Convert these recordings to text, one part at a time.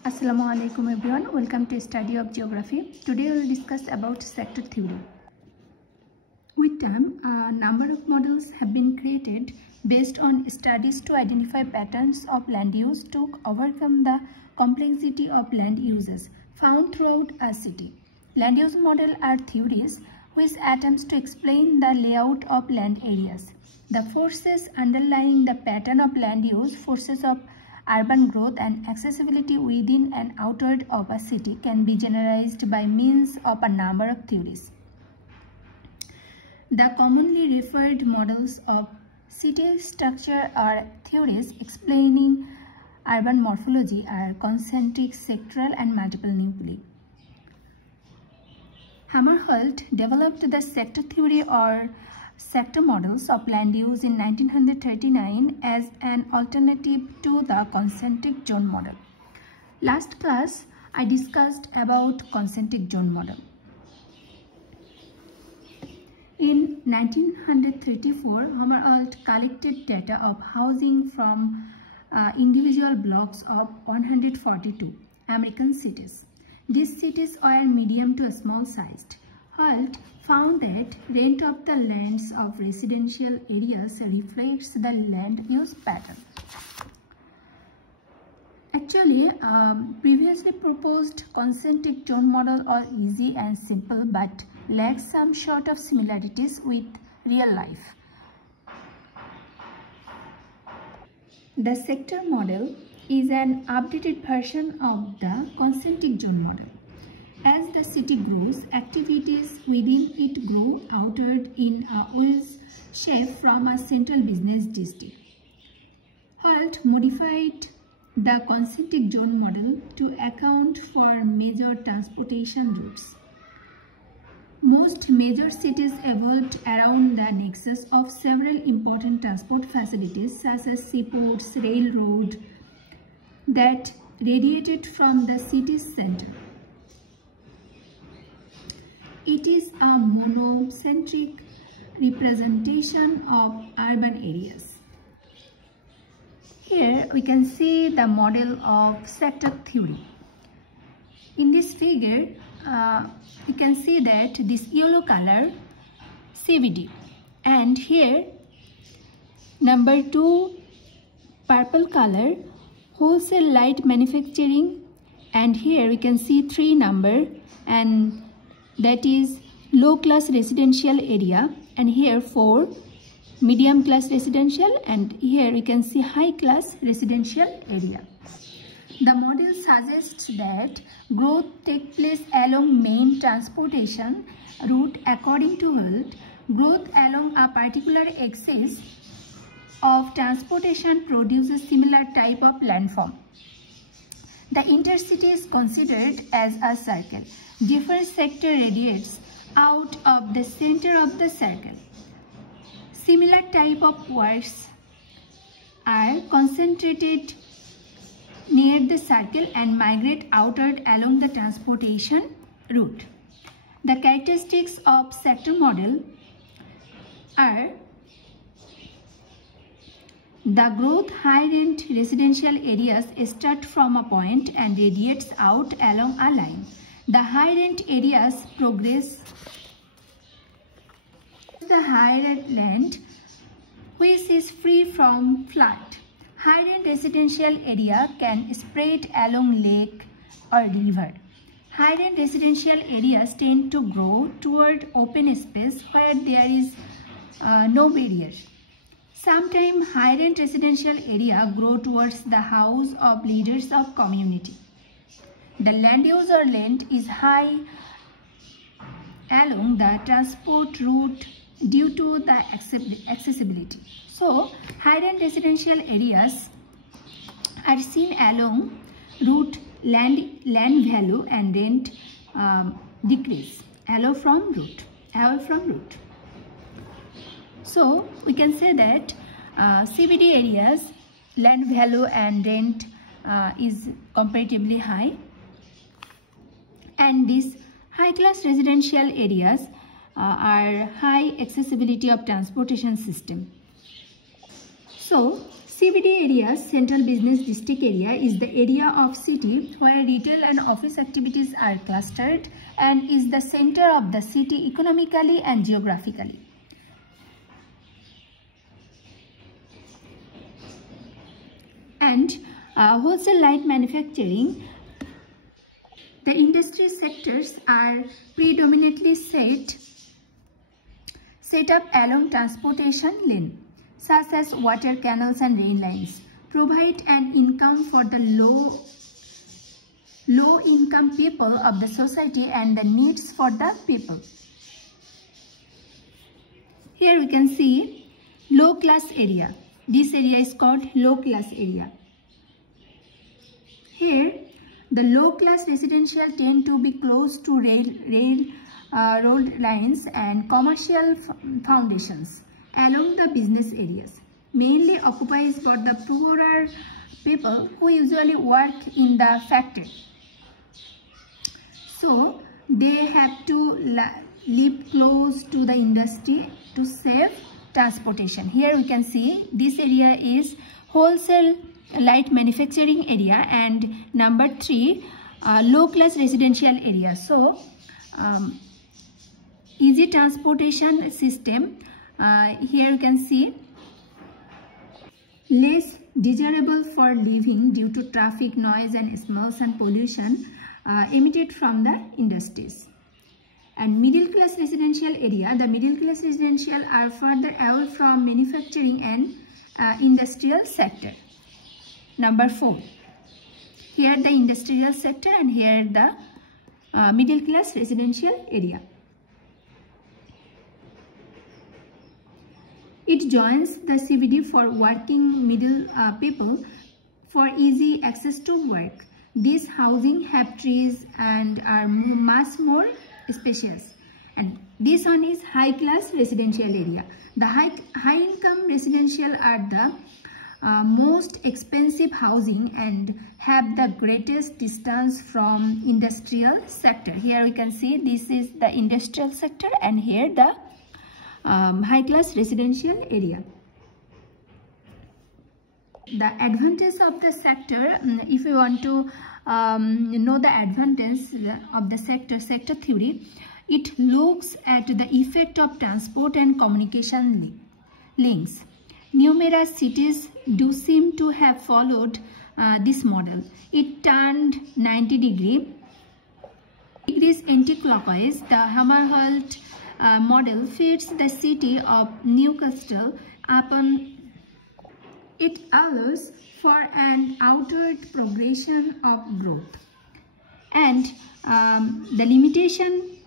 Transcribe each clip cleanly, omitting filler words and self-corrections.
Assalamu alaikum everyone, welcome to Study of Geography. Today we will discuss about sector theory. With time, a number of models have been created based on studies to identify patterns of land use to overcome the complexity of land uses found throughout a city. Land use models are theories which attempts to explain the layout of land areas. The forces underlying the pattern of land use, forces of urban growth and accessibility within and outward of a city can be generalized by means of a number of theories. The commonly referred models of city structure or theories explaining urban morphology are concentric, sectoral and multiple nuclei. Hammarskjöld developed the sector theory or sector models of land use in 1939 as an alternative to the concentric zone model. Last class, I discussed about concentric zone model. In 1934, Hammarskjöld collected data of housing from individual blocks of 142 American cities. These cities were medium to small sized. Hoyt found that rent of the lands of residential areas reflects the land use pattern. Actually, previously proposed concentric zone model are easy and simple but lack some sort of similarities with real life. The sector model is an updated version of the concentric zone model. As the city grows, activities within it grow outward in a wheel shape from a central business district. Hoyt modified the concentric zone model to account for major transportation routes. Most major cities evolved around the nexus of several important transport facilities such as seaports, railroad that radiated from the city's center. It is a monocentric representation of urban areas. Here we can see the model of sector theory. In this figure, you can see that this yellow color CBD, and here number 2 purple color wholesale light manufacturing, and here we can see 3 number, and that is low class residential area, and here 4 medium class residential, and here we can see high class residential area. The model suggests that growth takes place along main transportation route. According to Hoyt, growth along a particular axis of transportation produces similar type of landform. The intercity is considered as a circle. Different sector radiates out of the center of the circle. Similar type of works are concentrated near the circle and migrate outward along the transportation route. The characteristics of sector model are the growth high rent residential areas start from a point and radiates out along a line. The high rent areas progress the high rent land which is free from flood. High rent residential area can spread along lake or river. High rent residential areas tend to grow toward open space where there is no barrier. Sometimes high rent residential area grow towards the house of leaders of community. The land use or length is high along the transport route due to the accessibility. So, high rent residential areas are seen along route land value and rent decrease away from route. So, we can say that CBD areas land value and rent is comparatively high, and these high class residential areas are high accessibility of transportation system. So CBD area, Central Business District area, is the area of city where retail and office activities are clustered and is the center of the city economically and geographically. And wholesale light manufacturing, the industry sectors are predominantly set up along transportation lane, such as water canals and rail lines, provide an income for the low income people of the society and the needs for the people. Here we can see low class area. This area is called low class area. Here the low class residential tend to be close to road lines and commercial foundations along the business areas, mainly occupied for the poorer people who usually work in the factory. So they have to live close to the industry to save transportation. Here we can see this area is wholesale light manufacturing area, and number 3 low class residential area. So easy transportation system. Here you can see less desirable for living due to traffic noise and smells and pollution emitted from the industries. And middle class residential area, the middle class residential are further away from manufacturing and industrial sector. Number 4, here the industrial sector and here the middle class residential area. It joins the CBD for working middle people for easy access to work. These housing have trees and are much more spacious. And this one is high class residential area. The high income residential are the most expensive housing and have the greatest distance from industrial sector. Here we can see this is the industrial sector and here the high class residential area. The advantage of the sector, if you want to know the advantage of the sector theory, it looks at the effect of transport and communication links. Numerous cities do seem to have followed this model. It turned 90 degrees anti-clockwise. The Hammerholt model fits the city of Newcastle upon. It allows for an outward progression of growth. And the limitation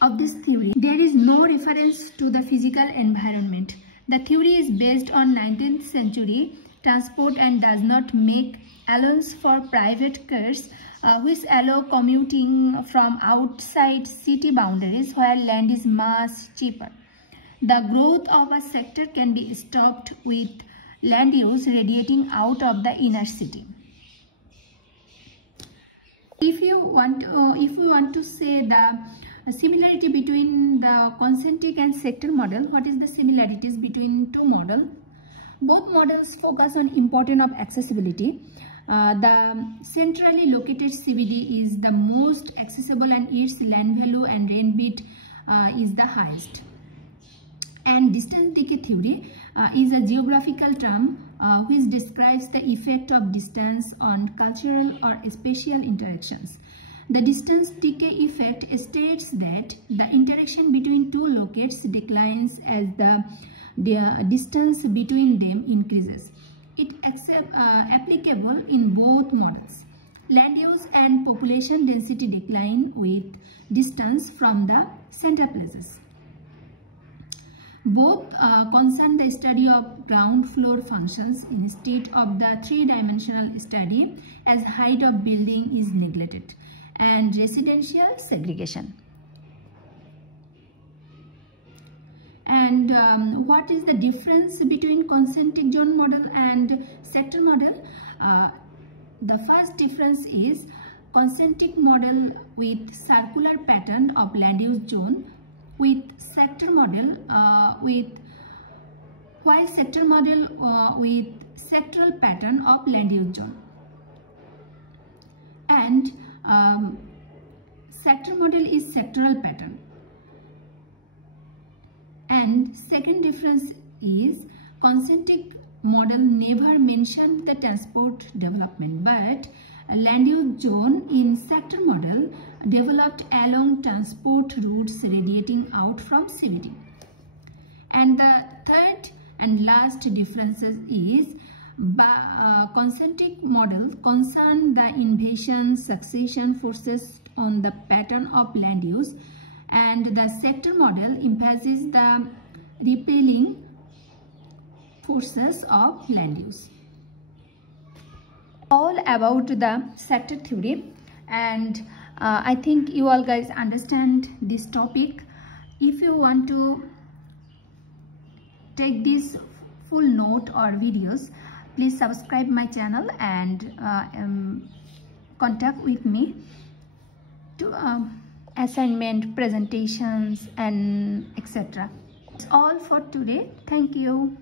of this theory, there is no reference to the physical environment. The theory is based on 19th century transport and does not make allowance for private cars which allow commuting from outside city boundaries where land is much cheaper. The growth of a sector can be stopped with land use radiating out of the inner city. If you want to say the similarity between the concentric and sector model, what is the similarities between two models? Both models focus on importance of accessibility. The centrally located CBD is the most accessible and its land value and rent bid is the highest. And distance decay theory is a geographical term which describes the effect of distance on cultural or spatial interactions. The distance decay effect states that the interaction between two locates declines as the distance between them increases. It is applicable in both models. Land use and population density decline with distance from the center places. Both concern the study of ground floor functions instead of the three-dimensional study as height of building is neglected, and residential segregation. And what is the difference between concentric zone model and sector model? The first difference is concentric model with circular pattern of land use zone, with sector model with while sector model with sectoral pattern of land use zone. And sector model is sectoral pattern. And second difference is concentric model never mentioned the transport development, but land use zone in sector model developed along transport routes radiating out from CBD. And the third and last difference is concentric model concern the invasion succession forces on the pattern of land use, and the sector model emphasizes the repelling forces of land use. All about the sector theory, and I think you all guys understand this topic. If you want to take this full note or videos, please subscribe my channel and contact with me to assignment, presentations and etc. That's all for today. Thank you.